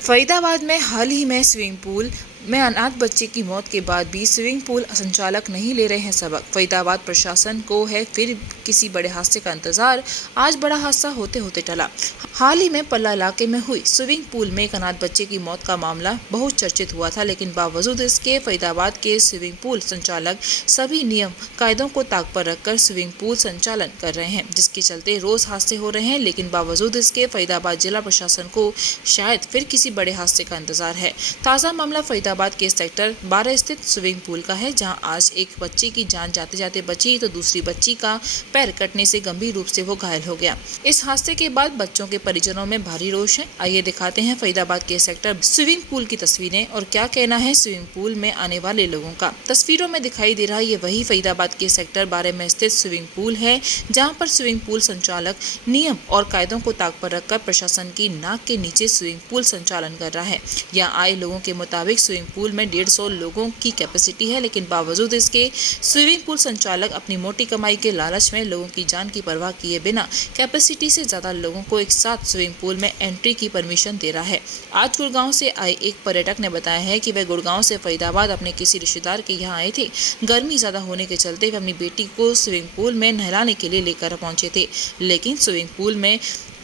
फरीदाबाद में हाल ही में swimming pool में अनाथ बच्चे की मौत के बाद भी स्विमिंग पूल संचालक नहीं ले रहे हैं सबक। फरीदाबाद प्रशासन को है फिर किसी बड़े हादसे का इंतजार। आज बड़ा हादसा होते होते टला। हाल ही में पल्ला इलाके में हुई स्विमिंग पूल में एक अनाथ बच्चे की मौत का मामला बहुत चर्चित हुआ था, लेकिन बावजूद इसके फरीदाबाद के स्विमिंग पूल संचालक सभी नियम कायदों को ताक पर रखकर स्विमिंग पूल संचालन कर रहे हैं, जिसके चलते रोज हादसे हो रहे हैं। लेकिन बावजूद इसके फरीदाबाद जिला प्रशासन को शायद फिर किसी बड़े हादसे का इंतजार है। ताज़ा मामला फरीदाबाद के सेक्टर 12 स्थित स्विमिंग पूल का है, जहां आज एक बच्चे की जान जाते जाते बची तो दूसरी बच्ची का पैर कटने से गंभीर रूप से वो घायल हो गया। इस हादसे के बाद बच्चों के परिजनों में भारी रोष है। आइए दिखाते हैं फरीदाबाद के सेक्टर स्विमिंग पूल की तस्वीरें और क्या कहना है स्विमिंग पूल में आने वाले लोगों का। तस्वीरों में दिखाई दे रहा ये वही फरीदाबाद के सेक्टर 12 में स्थित स्विमिंग पूल है, जहाँ पर स्विमिंग पूल संचालक नियम और कायदों को ताक पर रखकर प्रशासन की नाक के नीचे स्विमिंग पूल संचालन कर रहा है। यहाँ आए लोगों के मुताबिक स्विमिंग पूल में 150 लोगों की कैपेसिटी है, लेकिन बावजूद इसके स्विमिंग पूल संचालक अपनी मोटी कमाई के लालच में लोगों की जान की परवाह किए बिना कैपेसिटी से ज्यादा लोगों को एक साथ स्विमिंग पूल में एंट्री की परमिशन दे रहा है। आज गुड़गांव से आए एक पर्यटक ने बताया है कि वे गुड़गांव से फरीदाबाद अपने किसी रिश्तेदार के यहाँ आए थे। गर्मी ज्यादा होने के चलते वे अपनी बेटी को स्विमिंग पूल में नहलाने के लिए लेकर पहुंचे थे, लेकिन स्विमिंग पूल में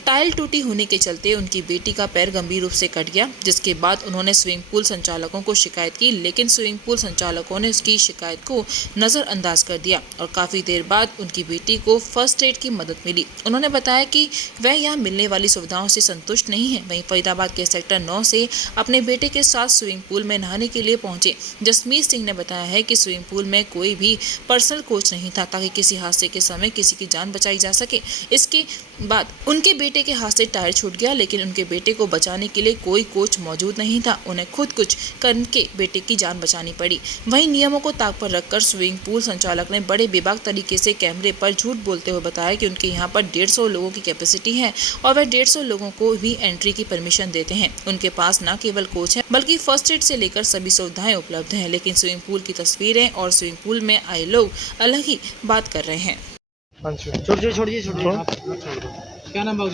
टाइल टूटी होने के चलते उनकी बेटी का पैर गंभीर रूप से कट गया, जिसके बाद उन्होंने स्विमिंग पूल संचालकों को शिकायत की, लेकिन स्विमिंग पूल संचालकों ने उसकी शिकायत को नज़रअंदाज कर दिया और काफ़ी देर बाद उनकी बेटी को फर्स्ट एड की मदद मिली। उन्होंने बताया कि वह यहाँ मिलने वाली सुविधाओं से संतुष्ट नहीं है। वहीं फरीदाबाद के सेक्टर 9 से अपने बेटे के साथ स्विमिंग पूल में नहाने के लिए पहुंचे जसमीत सिंह ने बताया है कि स्विमिंग पूल में कोई भी पर्सनल कोच नहीं था, ताकि किसी हादसे के समय किसी की जान बचाई जा सके। इसके बाद उनके बेटे के हाथ से टायर छूट गया, लेकिन उनके बेटे को बचाने के लिए कोई कोच मौजूद नहीं था। उन्हें खुद कुछ करके बेटे की जान बचानी पड़ी। वहीं नियमों को ताक पर रखकर स्विमिंग पूल संचालक ने बड़े बेबाक तरीके से कैमरे पर झूठ बोलते हुए बताया कि उनके यहाँ पर 150 लोगों की कैपेसिटी है और वह 150 लोगों को भी एंट्री की परमिशन देते हैं। उनके पास न केवल कोच है बल्कि फर्स्ट एड से लेकर सभी सुविधाएं उपलब्ध हैं, लेकिन स्विमिंग पूल की तस्वीरें और स्विमिंग पूल में आए लोग अलग ही बात कर रहे हैं। छोड़िए क्या नाम बाबू?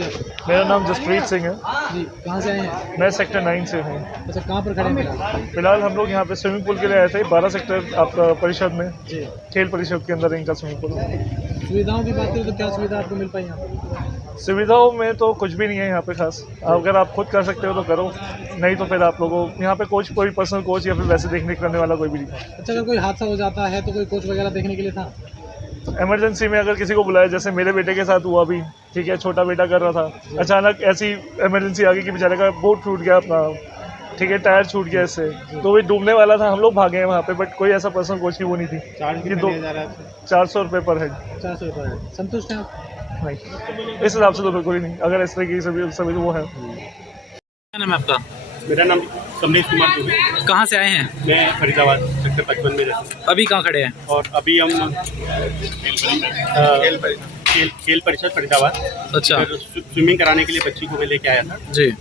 मेरा नाम जसप्रीत सिंह है जी। कहाँ से आए हैं? मैं सेक्टर 9 से हूँ। अच्छा, कहाँ पर खड़े हैं? फिलहाल हम लोग यहाँ पे स्विमिंग पूल के लिए आए थे। 12 सेक्टर आपका परिषद में जी। खेल परिषद के अंदर इनका स्विमिंग पूल है। सुविधाओं की बात करें तो क्या सुविधा आपको मिल पाई यहाँ पर? सुविधाओं में तो कुछ भी नहीं है यहाँ पे खास। अगर आप खुद कर सकते हो तो करो, नहीं तो फिर आप लोगों यहाँ पे कोच, कोई पर्सनल कोच या फिर वैसे देखने करने वाला कोई भी नहीं। अच्छा, अगर कोई हादसा हो जाता है तो कोई कोच वगैरह देखने के लिए था? इमरजेंसी में अगर किसी को बुलाया, जैसे मेरे बेटे के साथ हुआ भी, ठीक है, छोटा बेटा कर रहा था, अचानक ऐसी इमरजेंसी आ गई कि बेचारे का बोट टूट गया अपना, ठीक है, टायर छूट गया इससे, तो वही डूबने वाला था। हम लोग भागे हैं वहाँ पे, बट कोई ऐसा पर्सनल कोच की वो नहीं थी। 400 रुपये पर हेड। 400 रुपये। संतुष्ट हैं आप? नहीं, इस हिसाब से तो बिल्कुल ही नहीं। अगर इस तरह की सभी वो है। क्या नाम है आपका? मेरा नाम कमलेश कुमार दुबे। कहाँ से आए हैं? मैं फरीदाबाद सेक्टर 55 में रहता हूँ। अभी कहाँ खड़े हैं? और अभी हम खेल परिषद फरीदाबाद। अच्छा। स्विमिंग कराने के लिए बच्ची को मैं लेके आया था जी।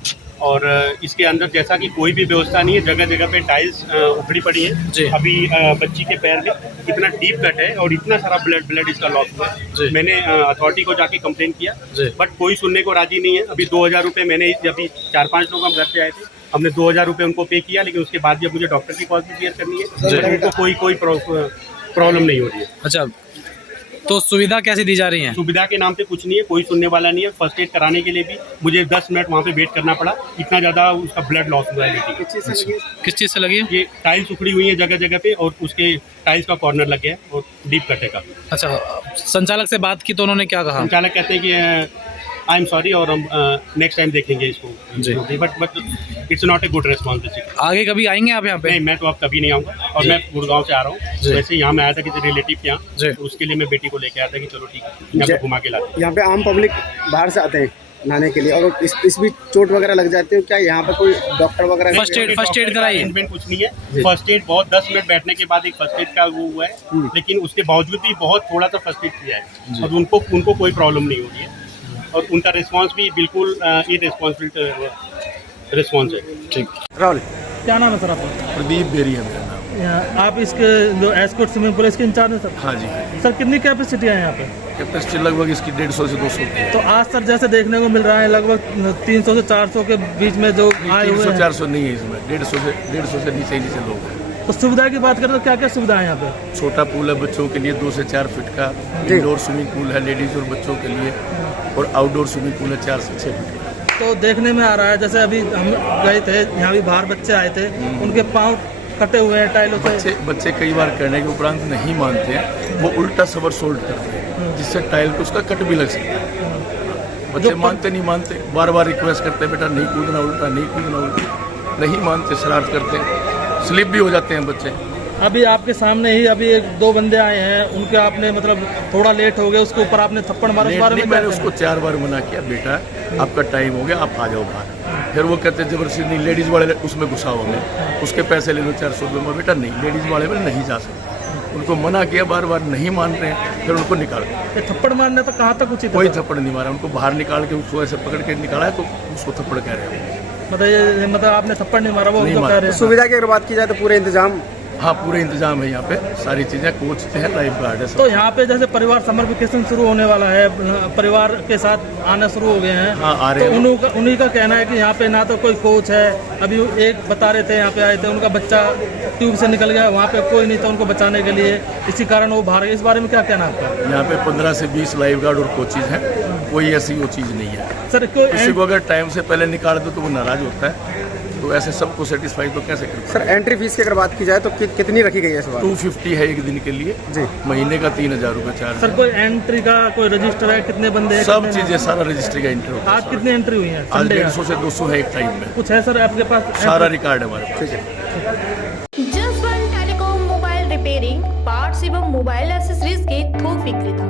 और इसके अंदर जैसा कि कोई भी व्यवस्था नहीं है, जगह जगह पे टाइल्स उखड़ी पड़ी है। जी। अभी बच्ची के पैर में इतना डीप कट है और इतना सारा ब्लड इसका लॉस हुआ है। मैंने अथॉरिटी को जाके कंप्लेन किया, बट कोई सुनने को राजी नहीं है। अभी 2000 रुपये मैंने, अभी 4-5 लोग हम घर से आए थे, हमने 2000 रुपये उनको पे किया, लेकिन उसके बाद जब मुझे डॉक्टर की कॉस्ट भी क्लियर करनी है तो कोई प्रॉब्लम नहीं हो रही है। अच्छा, तो सुविधा कैसे दी जा रही है? सुविधा के नाम पे कुछ नहीं है, कोई सुनने वाला नहीं है। फर्स्ट एड कराने के लिए भी मुझे 10 मिनट वहाँ पे वेट करना पड़ा, इतना ज़्यादा उसका ब्लड लॉस हुआ है बेटी। किस चीज़ से लगी है? ये टाइल्स उखड़ी हुई है जगह जगह पे और उसके टाइल्स का कॉर्नर लग गया है और डीप कट है काफी। अच्छा, संचालक से बात की तो उन्होंने क्या कहा? संचालक कहते हैं कि आई एम सॉरी और हम नेक्स्ट टाइम देखेंगे इसको जी। But it's not a good response. आगे कभी आएंगे आप यहाँ पे? नहीं, मैं तो अब कभी नहीं आऊँगा और मैं गुड़गांव से आ रहा हूँ। वैसे यहाँ मैं आया था किसी रिलेटिव के यहाँ, तो उसके लिए मैं बेटी को लेके आया था कि चलो ठीक है यहाँ पे घुमा के लाते। यहाँ पे आम पब्लिक बाहर से आते हैं नहाने के लिए और इस भी चोट वगैरह लग जाती है, क्या यहाँ पे कोई डॉक्टर वगैरह? फर्स्ट एड कराइए। कुछ नहीं है। फर्स्ट एड बहुत 10 मिनट बैठने के बाद एक फर्स्ट एड का वो हुआ है, लेकिन उसके बावजूद भी बहुत थोड़ा सा फर्स्ट एड किया है और उनको कोई प्रॉब्लम नहीं हो रही है और उनका रिस्पांस भी बिल्कुल इररिस्पॉन्सिबल रिस्पांस है। ठीक। राहुल, क्या नाम है सर आपका? प्रदीप बेरी है मेरा नाम। आप इसके जो एस्कॉर्ट स्विमिंग पूल इसके इंचार्ज हैं सर? हाँ जी। सर कितनी कैपेसिटी है यहाँ पे? कैपेसिटी लगभग इसकी 150 से 200 की है। तो आज सर जैसे देखने को मिल रहा है लगभग 300 से 400 के बीच में जो आए हुए हैं। 300-400 नहीं है इसमें, 150 से नीचे लोग हैं। तो सुविधा की बात करें तो क्या क्या सुविधा है यहाँ पे? छोटा पूल है बच्चों के लिए 2 से 4 फीट का, इंडोर स्विमिंग पूल है लेडीज और बच्चों के लिए, और आउटडोर स्विमिंग पूल है 4 से 6 फीट का। तो देखने में आ रहा है जैसे अभी हम गए थे यहाँ भी बाहर बच्चे आए थे, उनके पाँव कटे हुए हैं टाइलों से। बच्चे कई बार करने के उपरांत नहीं मानते हैं, वो उल्टा समरसोल्ट करते हैं जिससे टाइल को उसका कट भी लग सकता है। बच्चे मानते बार बार रिक्वेस्ट करते हैं बेटा नहीं कूदना उल्टा, नहीं कूदना उल्टा, नहीं मानते, शरारत करते हैं, स्लिप भी हो जाते हैं बच्चे। अभी आपके सामने ही अभी 2 बंदे आए हैं, उनके आपने मतलब थोड़ा लेट हो गए, उसके ऊपर आपने थप्पड़ मारा। उस बारे में मैंने उसको 4 बार मना किया, बेटा आपका टाइम हो गया, आप आ जाओ बाहर। फिर वो कहते जबरदस्ती नहीं, लेडीज़ वाले उसमें घुसा होंगे, उसके पैसे ले लो 400 रुपये में। बेटा नहीं, लेडीज़ वाले में नहीं जा सकते। उनको मना किया, बार बार नहीं मान रहे हैं, फिर उनको निकाल दिया। थप्पड़ मारने तो कहाँ तक उचित? कोई थप्पड़ नहीं मारा, उनको बाहर निकाल के उसको ऐसे पकड़ के निकाला है, तो उसको थप्पड़ कह रहे हैं। मतलब आपने थप्पड़ नहीं मारा, वो नहीं उनको मारा। कह रहे हैं। सुविधा की अगर बात की जाए तो पूरे इंतजाम? हाँ, पूरे इंतजाम है यहाँ पे, सारी चीज़ें, कोच हैं, लाइफ गार्ड है सब। तो यहाँ पे जैसे परिवार समर वेकेशन शुरू होने वाला है, परिवार के साथ आना शुरू हो गए हैं। हाँ, आ रहे तो हैं। उन्हीं का कहना है कि यहाँ पे ना तो कोई कोच है। अभी एक बता रहे थे यहाँ पे आए थे, उनका बच्चा ट्यूब से निकल गया, वहाँ पे कोई नहीं था उनको बचाने के लिए, इसी कारण वो बाहर गए। इस बारे में क्या कहना है आपका? यहाँ पे 15 से 20 लाइफ गार्ड और कोचेज हैं, कोई ऐसी वो चीज़ नहीं है। सर कोई किसी को अगर टाइम से पहले निकाल दो तो वो नाराज होता है, तो ऐसे सबको सेटिस्फाई तो कैसे करते? सर एंट्री फीस की अगर बात की जाए तो कितनी रखी गई है इस बार? 250 है एक दिन के लिए जी। महीने का 3000 रुपये चार्ज। सर कोई एंट्री का कोई रजिस्टर है, कितने बंदे हैं? सब चीज़ें, सारा रजिस्ट्री का एंट्री होता है। आज कितनी एंट्री हुई है? आज 150 से 200 है एक टाइम में। कुछ है सर आपके पास? सारा रिकॉर्ड है हमारे पास। ठीक है। जसवन टेलीकॉम मोबाइल रिपेयरिंग पार्ट्स एवं मोबाइल एक्सेसरीज के थोक विक्रेता।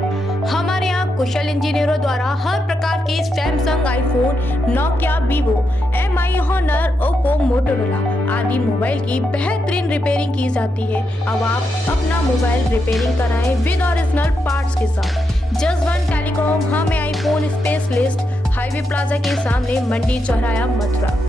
हमारे यहाँ कुशल इंजीनियरों द्वारा हर प्रकार के Samsung, iPhone, Nokia, Vivo, MI, Honor, Oppo, Motorola आदि मोबाइल की बेहतरीन रिपेयरिंग की जाती है। अब आप अपना मोबाइल रिपेयरिंग कराएं विद ओरिजिनल पार्ट्स के साथ। जसवन टेलीकॉम हमें आईफोन स्पेशलिस्ट, हाईवे प्लाजा के सामने, मंडी चौराया, मथुरा।